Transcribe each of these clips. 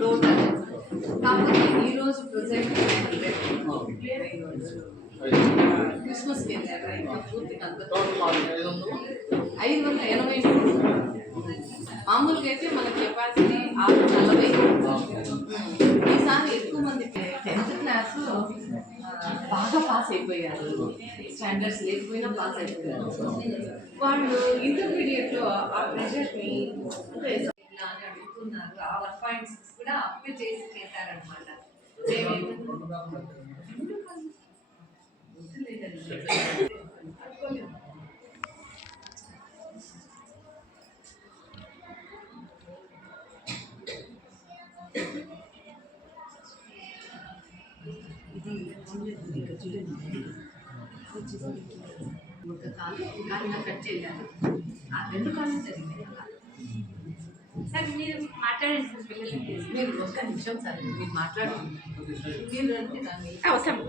Total కాకపోతే ఈ రోజు ప్రొజెక్ట్ క్రిస్మస్ ఐదు వందల ఎనభై మూడు మామూలుగా అయితే మన కెపాసిటీ ఆరు నలభై ఈసారి ఎక్కువ మంది టెన్త్ క్లాస్ బాగా పాస్ అయిపోయారు. స్టాండర్డ్స్ లేకపోయినా పాస్ అయిపోయారు. వాళ్ళు ఇంటర్మీడియట్లో ఆ ప్రెషర్ని అంటే అని అడుగుతున్నారు. ఆ వన్ పాయింట్ సిక్స్ కూడా అప్లై చేసి చేశారనమాట ఒక కాలు కాలిన కట్ చేయాలి ఆ రెండు కాళ్ళు జరిగినాయి సార్ మీరు మాట్లాడండి సార్ మీరు ఒక్క నిమిషం సార్ మీరు మాట్లాడండి మీరు అంటే అవసరం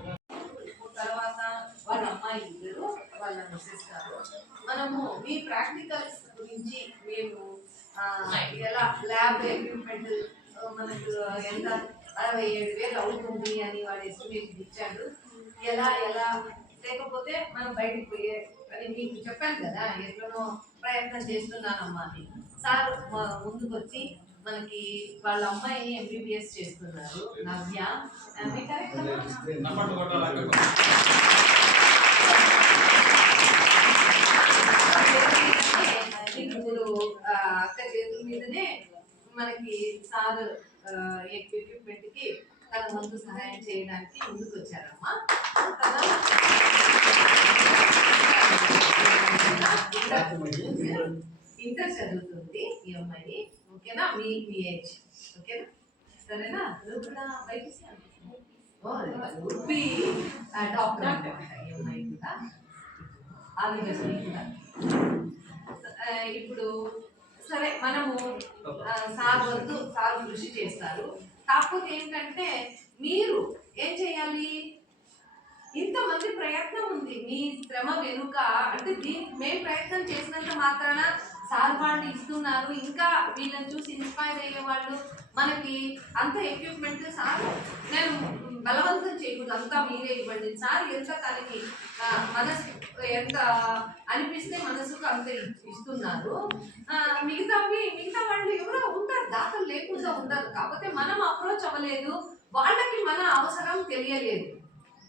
తర్వాత వాళ్ళ అమ్మాయి ఇద్దరు వాళ్ళ మిస్సెస్ గారు మనము మీ ప్రాక్టికల్స్ గురించి మేము ఎలా ల్యాబ్ ఎక్విప్మెంట్ మనకు ఎంత అరవై ఏడు వేలు అవుతుంది అని వాడు ఎస్టిమేట్ ఇచ్చాడు. ఎలా ఎలా? లేకపోతే మనం బయటికి పోయే అని మీకు చెప్పాను కదా ఎట్లనో ప్రయత్నం చేస్తున్నానమ్మా అని. సార్ ముందుకు వచ్చి మనకి వాళ్ళ అమ్మాయి ఎంబీబీఎస్ చేస్తున్నారు నవ్య. ఆ, మీ కరెక్ట్ ఇప్పుడు ఆ, అక్క చేతుల మీదనే మనకి సార్ ఎక్విప్మెంట్కి తన ముందు సహాయం చేయడానికి ముందుకు వచ్చారమ్మా కదా? ఇంటర్ చదువుతుంది ఈ అమ్మాయి ఓకేనా? మీ మీ ఏజ్ ఓకేనా? సరేనా? నువ్వు కూడా బయటికి డాక్టర్ ఈ అమ్మాయి కూడా. ఆరోగ్యశ్రీ కూడా. ఆ, ఇప్పుడు సరే మనము సార్ వద్దు సార్ కృషి చేస్తారు. కాకపోతే ఏంటంటే మీరు ఏం చేయాలి? ఇంతమంది ప్రయత్నం ఉంది. మీ శ్రమ వెనుక అంటే దీని మేము ప్రయత్నం చేసినంత మాత్రాన సార్ వాళ్ళు ఇస్తున్నారు. ఇంకా వీళ్ళని చూసి ఇన్స్పైర్ అయ్యే వాళ్ళు మనకి అంత ఎక్విప్మెంట్ సార్ నేను బలవంతం చేయకూడదు. అంతా మీరే ఇవ్వండి. సార్ ఎంత తనకి మనసు ఎంత అనిపిస్తే మనసుకు అంత ఇస్తున్నారు. మిగతా మిగతావి మిగతా వాళ్ళు ఎవరో ఉంటారు. దాతలు లేకుండా ఉండరు కాకపోతే మనం అప్రోచ్ అవ్వలేదు. వాళ్ళకి మన అవసరం తెలియలేదు.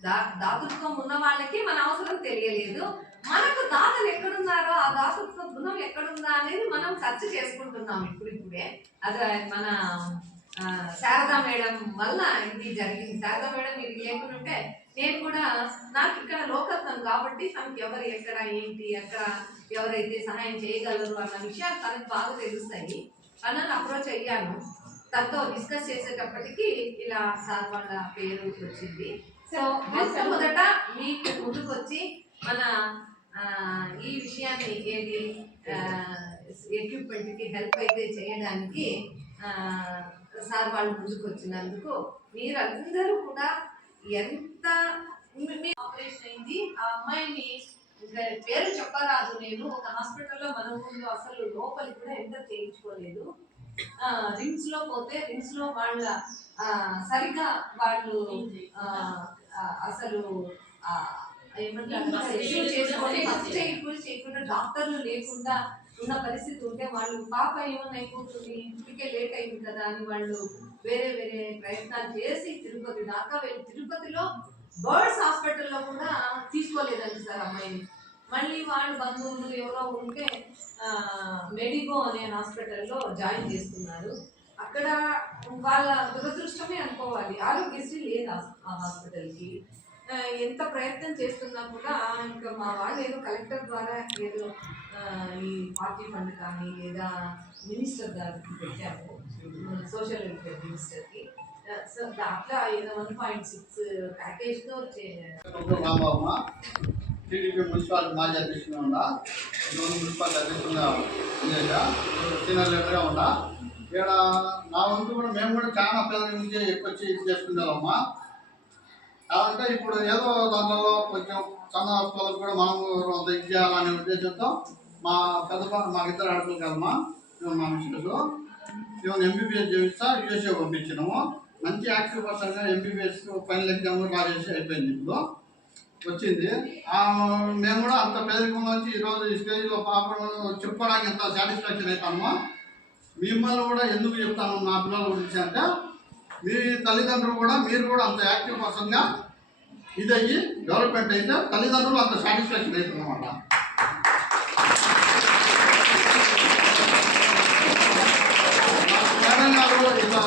దా దాతృత్వం ఉన్న వాళ్ళకి మన అవసరం తెలియలేదు. మనకు దాతలు ఎక్కడున్నారో ఆ దాతృత్వ గుణం ఎక్కడుందా అనేది మనం సెర్చ్ చేసుకుంటున్నాం ఇప్పుడిప్పుడే. అది మన శారదా మేడం వల్ల ఇది జరిగింది. శారదా మేడం ఇది లేకుంటే నేను కూడా నాకు ఇక్కడ లోకత్వం కాబట్టి తనకి ఎవరు ఎక్కడ ఏంటి ఎక్కడ ఎవరైతే సహాయం చేయగలరు అన్న విషయాలు తనకు బాగా తెలుస్తాయి. అన్నది అప్రోచ్ అయ్యాను. తనతో డిస్కస్ చేసేటప్పటికి ఇలా సార్ వాళ్ళ పేరు వచ్చింది సో మొట్టమొదట మీకు ముందుకు వచ్చి మన ఈ విషయాన్ని ఏది ఎక్విప్మెంట్కి హెల్ప్ అయితే చేయడానికి సార్ వాళ్ళు ముందుకు వచ్చినందుకు మీరందరూ కూడా ఎంత ఆపరేషన్ అయింది ఆ అమ్మాయిని పేరు చెప్పరాదు నేను ఒక హాస్పిటల్లో మన ఊళ్ళో అసలు లోపలికి కూడా ఎంత చేయించుకోలేదు. రిమ్స్లో పోతే రిమ్స్లో వాళ్ళ సరిగా సరిగ్గా వాళ్ళు అసలు ఫస్ట్ ఎయిడ్ కూడా చేయకుండా డాక్టర్లు లేకుండా ఉన్న పరిస్థితి ఉంటే వాళ్ళు పాప ఏమన్నా అయిపోతుంది ఇప్పటికే లేట్ అయింది కదా అని వాళ్ళు వేరే వేరే ప్రయత్నాలు చేసి తిరుపతి దాకా వెళ్ళి తిరుపతిలో బర్డ్స్ హాస్పిటల్లో కూడా తీసుకోలేదండి సార్ అమ్మాయిని. మళ్ళీ వాళ్ళ బంధువులు ఎవరో ఉంటే మెడిగో అనే హాస్పిటల్లో జాయిన్ చేస్తున్నారు. అక్కడ వాళ్ళ దురదృష్టమే అనుకోవాలి. ఆరోగ్యశ్రీ లేదు ఆ- హాస్పిటల్కి. ఎంత ప్రయత్నం చేస్తున్నా కూడా ఇంకా మా వాళ్ళు ఏదో కలెక్టర్ ద్వారా ఏదో ఈ పార్టీ ఫండ్ కానీ లేదా మినిస్టర్ గారికి పెట్టాము సోషల్ వెల్ఫేర్ మినిస్టర్కి. సో దాంట్లో ఏదో వన్ పాయింట్ సిక్స్ ప్యాకేజ్తో టీడీపీ మున్సిపాల్ మాజీ అధ్యక్షుడు ఉన్నా రెండు మున్సిపాలిటీ అధ్యక్షుడుగా ఉండేదా? సీనియర్ లీడర్గా ఉన్నా ఇక్కడ నా వంతు కూడా మేము కూడా చాలా పిల్లల నుంచి ఎక్కువ వచ్చి ఇది చేసుకునేవాళ్ళమ్మా అంటే ఇప్పుడు ఏదో దాంట్లో కొంచెం చిన్న పిల్లలకు కూడా మనం కొంత ఇది చేయాలనే ఉద్దేశంతో మా పెద్ద మా ఇద్దరు ఆడపిల్ల కదమ్మా మేము మా మిస్టర్స్ మేము ఎంబీబీఎస్ చేపిస్తా యూఎస్ఏ పంపించినాము. మంచి యాక్టివ్ పర్సన్గా ఎంబీబీఎస్ ఫైనల్ ఎగ్జామ్ రాజేసి అయిపోయింది ఇప్పుడు. వచ్చింది. మేము కూడా అంత పేదరికం నుంచి ఈరోజు ఈ స్టేజ్లో పాపను చెప్పుకోవడానికి ఎంత సాటిస్ఫాక్షన్ అవుతామో మిమ్మల్ని కూడా ఎందుకు చెప్తాను నా పిల్లల గురించి అంటే మీ తల్లిదండ్రులు కూడా మీరు కూడా అంత యాక్టివ్ పర్సన్గా ఇదయ్యి డెవలప్మెంట్ అయితే తల్లిదండ్రులు అంత సాటిస్ఫాక్షన్ అవుతుందన్నమాట మేడం గారు ఇట్లా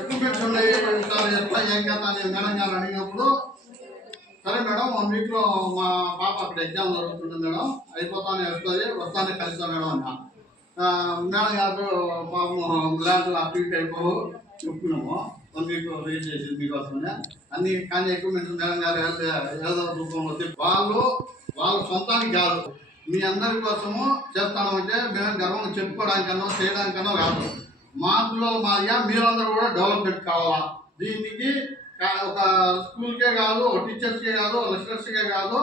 ఎక్విప్మెంట్స్ ఉన్నాయి సార్ ఎట్లా ఏం కదా అని మేడం గారు అడిగినప్పుడు సరే మేడం వన్ వీక్లో మా పాప అక్కడ ఎగ్జామ్ జరుగుతుంది మేడం అయిపోతానే వస్తుంది వస్తానే కలుస్తాం మేడం అన్న. మేడం గారు పాపం ల్యాండ్ అటు అయిపోవు. చెప్తున్నాము మీకు వన్ వీక్ వెయిట్ మీకోసమే. అన్ని కానీ ఎక్విప్మెంట్స్ మేడం గారు ఏదో రూపంలో వచ్చి వాళ్ళు వాళ్ళ సొంతానికి కాదు. మీ అందరి కోసము చేస్తామంటే మేము గర్వం చెప్పుకోవడానికన్నా చేయడానికన్నా కాదు. మా పిల్లల మీరందరూ కూడా డెవలప్మెంట్ కావాలా? దీనికి ఒక స్కూల్కే కాదు ఒక టీచర్స్కే కాదు ఒక లెక్చరర్స్కే కాదు.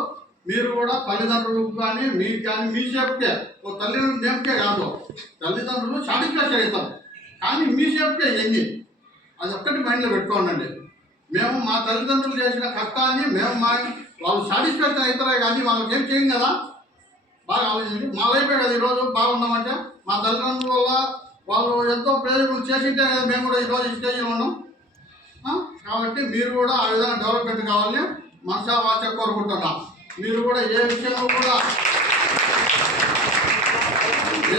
మీరు కూడా తల్లిదండ్రులకు కానీ మీకు కానీ మీ సేపుకే ఒక తల్లిదండ్రులు నేమకే కాదు. తల్లిదండ్రులు సాటిస్ఫాక్షన్ అవుతారు కానీ మీ సేపుకే ఎన్ని? అది ఒక్కటి మైండ్లో పెట్టుకోండి మేము మా తల్లిదండ్రులు చేసిన కష్టాన్ని మేము మా వాళ్ళు సాటిస్ఫాక్షన్ అవుతారే కానీ వాళ్ళకి ఏం చేయం కదా? బాగా ఆలోచించండి. మా లైఫే కదా ఈరోజు బాగున్నామంటే మా తల్లిదండ్రుల వల్ల వాళ్ళు ఎంతో ప్రయోజనం చేసింటే కదా మేము కూడా ఈరోజు ఈ స్టేజ్లో ఉన్నాం. కాబట్టి మీరు కూడా ఆ విధంగా డెవలప్మెంట్ కావాలని మనసా వాచ కోరుకుంటున్నాం. మీరు కూడా ఏ విషయంలో కూడా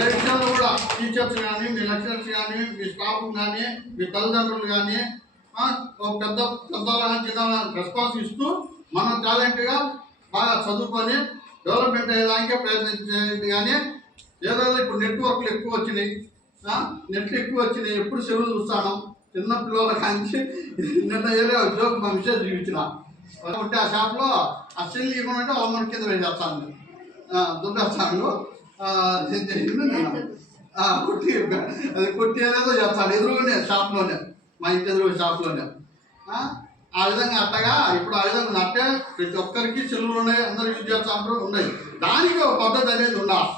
ఏ కూడా టీచర్స్ కానీ మీ లెక్చరర్స్ కానీ మీ స్టాఫ్ కానీ మీ తల్లిదండ్రులు కానీ ఒక పెద్ద పెద్దలాగా చిన్న రెస్పాన్స్ ఇస్తూ మనం టాలెంట్గా బాగా చదువుకొని డెవలప్మెంట్ అయ్యేదానికే ప్రయత్నించేది కానీ ఏదైనా ఇప్పుడు నెట్వర్క్లు ఎక్కువ వచ్చినాయి. నెట్లు ఎక్కువ వచ్చినాయి. ఎప్పుడు సెలవులు చూస్తాను. చిన్న పిల్లల కాంచి నిన్న ఏదో జోక్ మా విషయం చూపించిన. ఉంటే ఆ షాప్లో ఆ సెల్ ఇవ్వమంటే వాళ్ళ మన కింద వేసేస్తాను దుబ్బేస్తాను ఆ, కొట్టి అది కొట్టి ఏదేదో చేస్తాను ఎదురుగానే షాప్లోనే మా ఇంటి ఎదురు షాప్లోనే. ఆ, విధంగా అట్టగా ఇప్పుడు ఆ విధంగా నట్టే ప్రతి ఒక్కరికి సెల్లులు ఉన్నాయి అందరు యూజ్ చేస్తాంటారు ఉన్నాయి. దానికి ఒక పద్ధతి అనేది ఉండాలి?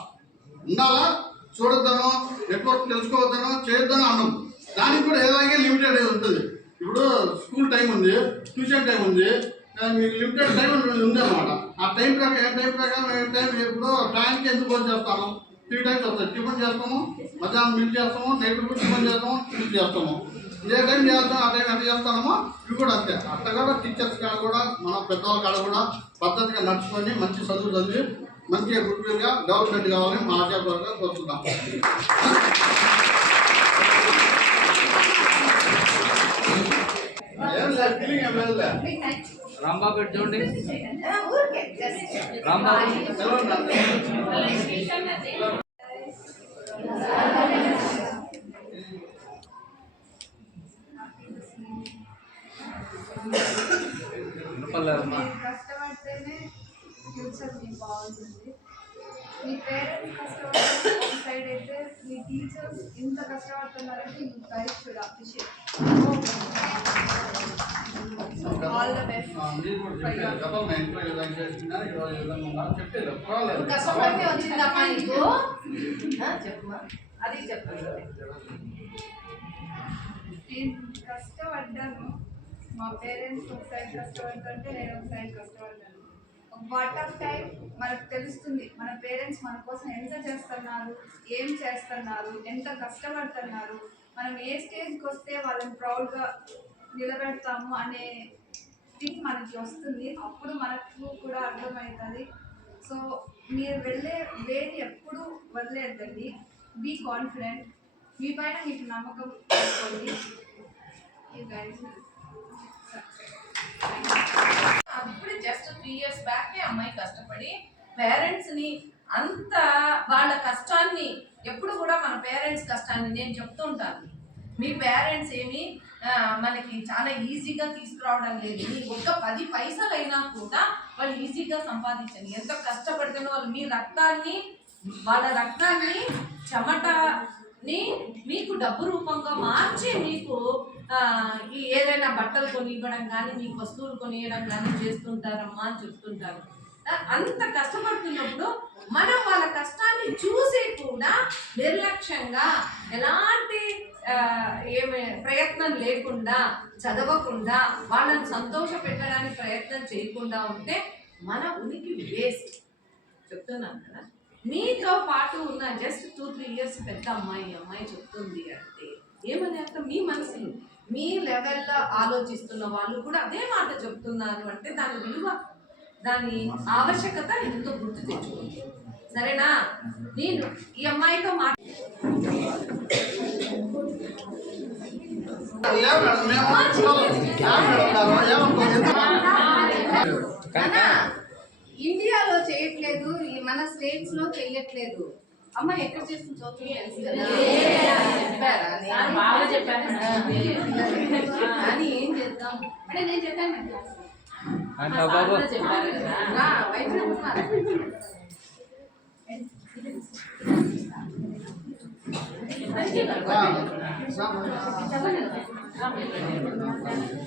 ఉండాలా? చూడొద్దనో నెట్వర్క్ తెలుసుకోవద్దనో చేయొద్దనో అన్నం. దానికి కూడా ఏదైనా లిమిటెడ్ అనేది ఉంటుంది. ఇప్పుడు స్కూల్ టైం ఉంది ట్యూషన్ టైం ఉంది మీకు లిమిటెడ్ టైం ఉంది ఆ టైం ప్రకారం ఏ టైం ప్రకారం ఏ టైం ఇప్పుడు టైంకి ఎందుకు భోజనం చేస్తాము? త్రీ టైమ్స్ వస్తాయి టిఫిన్ చేస్తాము మధ్యాహ్నం మిల్ చేస్తాము నైట్ కూడా టిఫిన్ చేస్తాము మిల్ చేస్తాము. ఏ టైం చేస్తాం ఆ టైం ఎంత చేస్తామో ఇవి కూడా అంతే. అట్లా కూడా టీచర్స్ కాడ కూడా మన పెద్దవాళ్ళ కాడ కూడా పద్ధతిగా నడుచుకొని మంచి చదువు చదివి మంచిగా గుడ్విల్గా డెవలప్మెంట్ కావాలని మా అధ్యాపకులుగా కోరుతున్నాం ఏం లేదు ఫీలింగ్ ఏం లేదులే రాంబాబు ఎటు చూడండి ఊరికే just రాంబాబు సెలవు నాకు. వినపడలేదమ్మా మీరు కష్టపడితేనే ఫ్యూచర్ మీకు బాగుంటుంది మీ పేరెంట్స్ కష్టపడితే ఒక సైడ్ అయితే మీ టీచర్స్ ఇంత కష్టపడుతున్నారంటే యూ గైడ్ షుడ్ అప్రిషియేట్ మీరు కూడా చెప్పారు ఈరోజు విధంగా చెప్పారు కష్టపడితే వచ్చిందమ్మా నీకు అది చెప్పండి నేను కష్టపడ్డాను మా పేరెంట్స్ ఒక సైడ్ కష్టపడుతుంటే నేను ఒక సైడ్ కష్టపడ్డాను వాట్ ఆఫ్ టైం మనకు తెలుస్తుంది మన పేరెంట్స్ మన కోసం ఎంత చేస్తున్నారు ఏం చేస్తున్నారు? ఎంత కష్టపడుతున్నారు? మనం ఏ స్టేజ్కి వస్తే వాళ్ళని ప్రౌడ్గా నిలబెడతాము అనే థింగ్ మనకి వస్తుంది. అప్పుడు మనకు కూడా అర్థమవుతుంది. సో మీరు వెళ్ళే వేని ఎప్పుడు వదిలేద్దండి. బీ కాన్ఫిడెంట్ మీ పైన మీకు నమ్మకం పెట్టుకోండి అప్పుడు జస్ట్ త్రీ ఇయర్స్ బ్యాక్ అమ్మాయి కష్టపడి పేరెంట్స్ని అంత వాళ్ళ కష్టాన్ని ఎప్పుడు కూడా మన పేరెంట్స్ కష్టాన్ని నేను చెప్తుంటాను. మీ పేరెంట్స్ ఏమి మనకి చాలా ఈజీగా తీసుకురావడం లేదు. మీ ఒక్క పది పైసలు అయినా కూడా వాళ్ళు ఈజీగా సంపాదించండి. ఎంత కష్టపడితేనో వాళ్ళు మీ రక్తాన్ని వాళ్ళ రక్తాన్ని చెమటని మీకు డబ్బు రూపంగా మార్చి మీకు ఏదైనా బట్టలు కొనివ్వడం కానీ మీకు వస్తువులు కొనియడం కానీ చేస్తుంటారమ్మా అని చెప్తుంటారు. అంత కష్టపడుతున్నప్పుడు మనం వాళ్ళ కష్టాన్ని చూసి కూడా నిర్లక్ష్యంగా ఎలాంటి ఏమి ప్రయత్నం లేకుండా చదవకుండా వాళ్ళని సంతోష పెట్టడానికి ప్రయత్నం చేయకుండా ఉంటే మన ఉనికి వేస్ట్ చెప్తున్నాను కదా? మీతో పాటు ఉన్న జస్ట్ టూ త్రీ ఇయర్స్ పెద్ద అమ్మాయి ఈ అమ్మాయి చెప్తుంది అంటే ఏమని అర్థం? మీ మనసులు మీ లెవెల్లో ఆలోచిస్తున్న వాళ్ళు కూడా అదే మాట చెప్తున్నారు అంటే దాని విలువ దాని ఆవశ్యకత ఎంతో గుర్తు తెచ్చుకోండి సరేనా? నేను ఈ అమ్మాయితో మాట ఇండియాలో చేయట్లేదు ఈ మన స్టేట్స్లో చెయ్యట్లేదు. అమ్మ ఎక్కడ చేస్తుంది చదువు తెలుసు కదా చెప్పారా. కానీ ఏం చేద్దాం? అంటే నేను చెప్పాను కదా. ఆయన బాబు చెప్పారు కదా రా, వైఫ్ చెప్తున్నారు.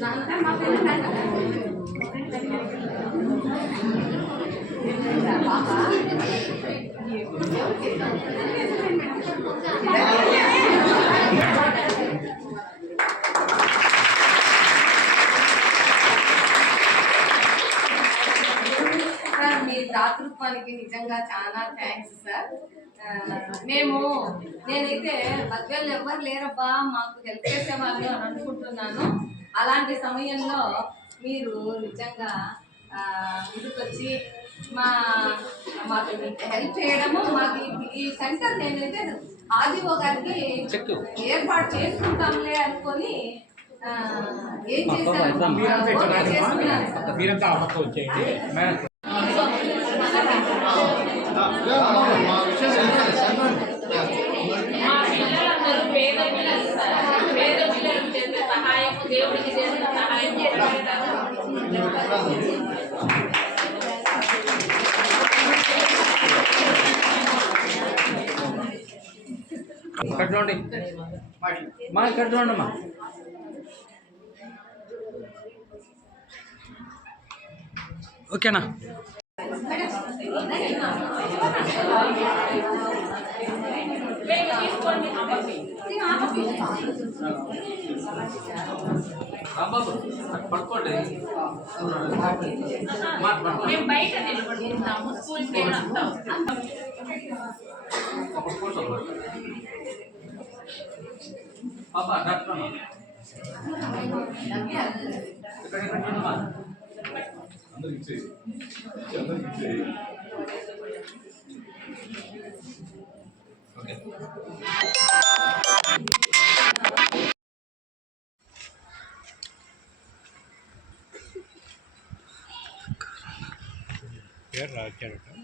నాన్న, మా పిల్లలు సార్ మీ దాతృత్వానికి నిజంగా చాలా థ్యాంక్స్ సార్ మేము నేనైతే మధ్యలో ఎవరు లేరబ్బా మాకు హెల్ప్ చేసేవాళ్ళు అని అనుకుంటున్నాను. అలాంటి సమయంలో మీరు నిజంగా ఆ, ముందుకొచ్చి మా మాకు హెల్ప్ చేయడము మాకు ఈ- ఈ సెంటర్ నేనైతే ఆదిఓ గారికి. ఏర్పాటు చేసుకుంటాంలే అనుకొని ఏం చేశారు ఇద్దాం. ఓకే చేసుకున్నాను మీరంతా ఆ పక్క వచ్చేయండి మేడం మా విషయం తెలుసు. మా పిల్లలందరూ పేద పిల్లలు సార్ పేద పిల్లలకు చేసే సహాయం దేవుడికి చేసే సహాయం చేస్తారు ఇక్కడ చూడండి మా ఇక్కడ చూడండి అమ్మా ఓకేనా? పడుకోండి. మేము బయట నిలబడుకుంటాము స్కూల్కి అంతా ఒక ఫోటో పాప డాక్టర్ అమ్మా. ఇక్కడ ఇక్కడ చూడండి అమ్మా ఓకే పేరు రాజారట.